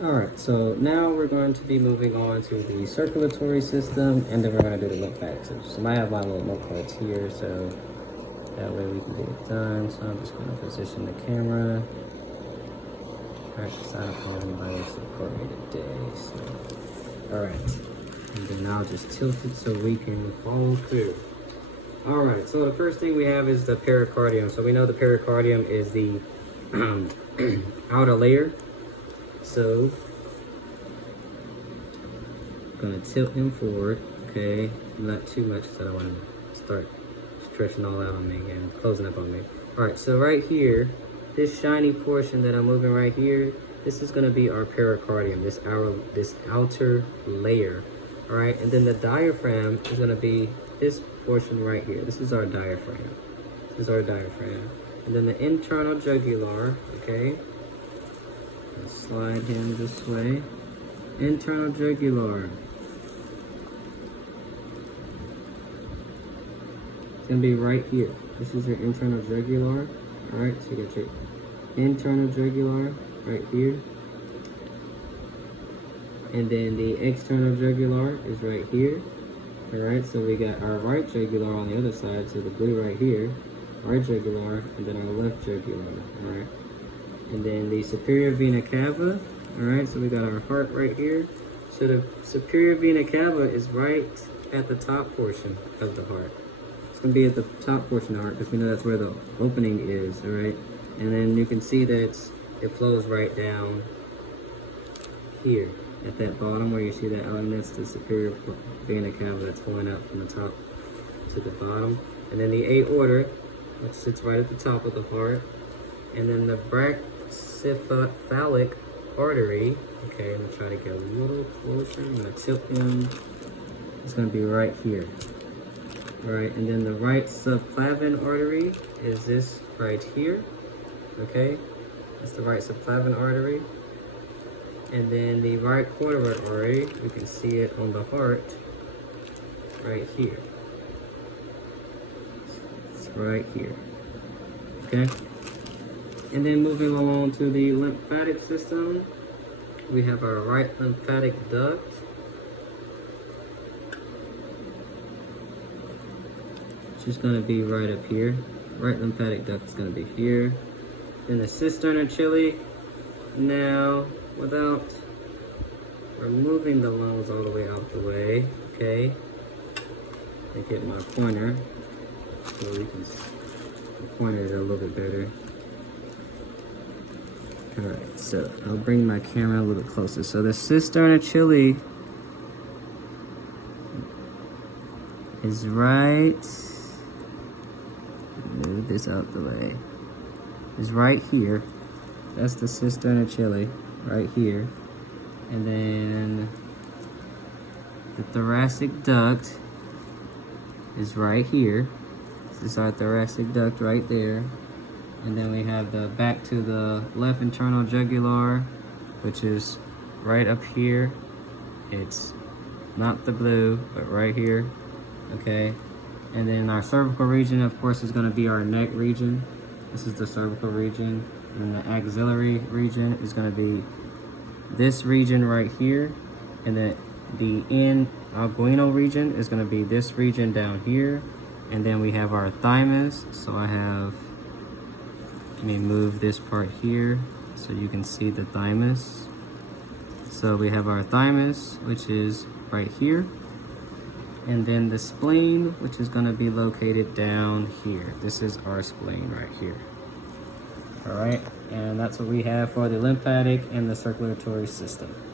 Alright, so now we're going to be moving on to the circulatory system, and then we're going to do the lymphatic system. So I have my little notepads here, so that way we can get it done. So I'm just going to position the camera. Alright, because I don't have anybody else to record me today. So, alright, and then I'll just tilt it so we can follow through. Alright, so the first thing we have is the pericardium. So we know the pericardium is the outer layer. So, I'm going to tilt him forward, okay? Not too much because I don't want to start stretching all out on me and closing up on me. Alright, so right here, this shiny portion that I'm moving right here, this is going to be our pericardium, this outer layer. Alright, and then the diaphragm is going to be this portion right here. This is our diaphragm. This is our diaphragm. And then the internal jugular, okay? Slide him this way. Internal jugular. It's gonna be right here. This is your internal jugular. Alright, so you got your internal jugular right here. And then the external jugular is right here. Alright, so we got our right jugular on the other side, so the blue right here. Right jugular, and then our left jugular. Alright. And then the superior vena cava. Alright, so we got our heart right here. So the superior vena cava is right at the top portion of the heart. It's going to be at the top portion of the heart because we know that's where the opening is, alright? And then you can see that it flows right down here at that bottom where you see that outline. That's the superior vena cava that's going out from the top to the bottom. And then the aorta, which sits right at the top of the heart. And then the brachycephalic artery. Okay, I'm gonna try to get a little closer. I'm gonna tilt him. It's gonna be right here. Alright, and then the right subclavian artery is this right here. Okay, that's the right subclavian artery. And then the right corduroid artery, we can see it on the heart right here. It's right here. Okay. And then moving along to the lymphatic system, we have our right lymphatic duct. Which is going to be right up here. Right lymphatic duct is going to be here. Then the cisterna chili. Now, without removing the lungs all the way out the way, okay, I get my pointer so we can point it a little bit better. Alright, so I'll bring my camera a little closer. So the cisterna chili is right, move this out the way, is right here. That's the cisterna chili, right here. And then the thoracic duct is right here. This is our thoracic duct right there. And then we have the back to the left internal jugular, which is right up here. It's not the blue, but right here, okay? And then our cervical region, of course, is gonna be our neck region. This is the cervical region. And the axillary region is gonna be this region right here. And then the inguinal region is gonna be this region down here. And then we have our thymus. So let me move this part here so you can see the thymus. So we have our thymus, which is right here. And then the spleen, which is going to be located down here. This is our spleen right here. All right, and that's what we have for the lymphatic and the circulatory system.